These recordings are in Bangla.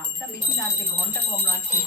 হাতটা বেশি নাচছে, ঘন্টা কম নাচছে।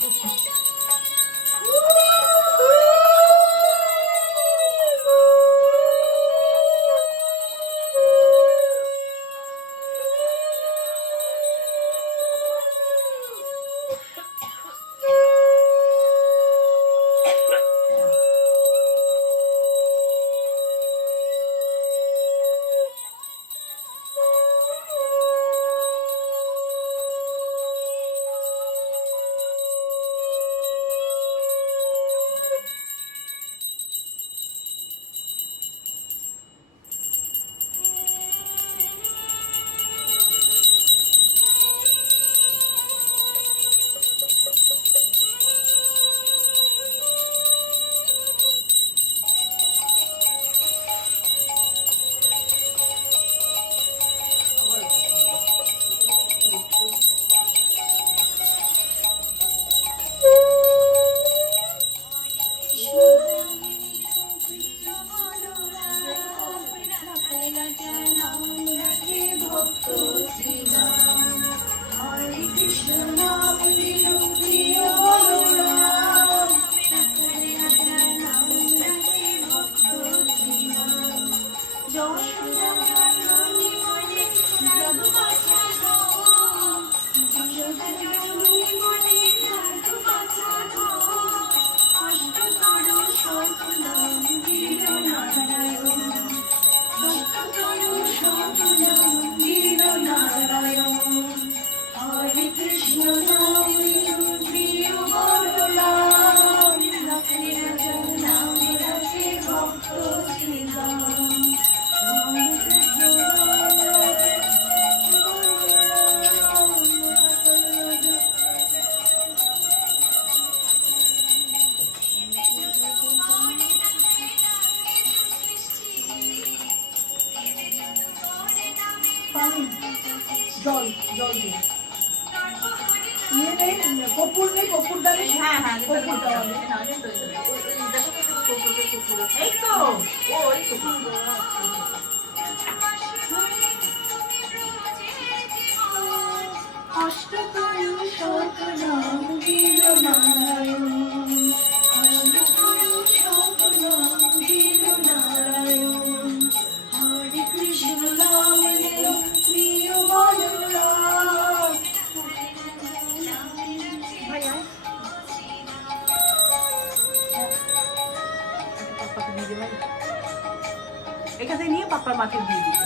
Hare Krishna, Priya Balaram, Lakshmi Ranjan, Rati Bhakta Sridham. Hare Krishna, পানি জল জল দিয়ে নেই কপুর নেই কপুর ডালে হ্যাঁ হ্যাঁ কপুর ডালে এই তো ও ওই তো অষ্টকরু শতনাম দিল নারায়ণ অষ্টকরু শতনাম দিল নারায়ণ হরে কৃষ্ণ নাম নিল প্রিয় বলরাম এখান থেকে নিয়ে পাপ্পার মাকে দিয়ে দিতে।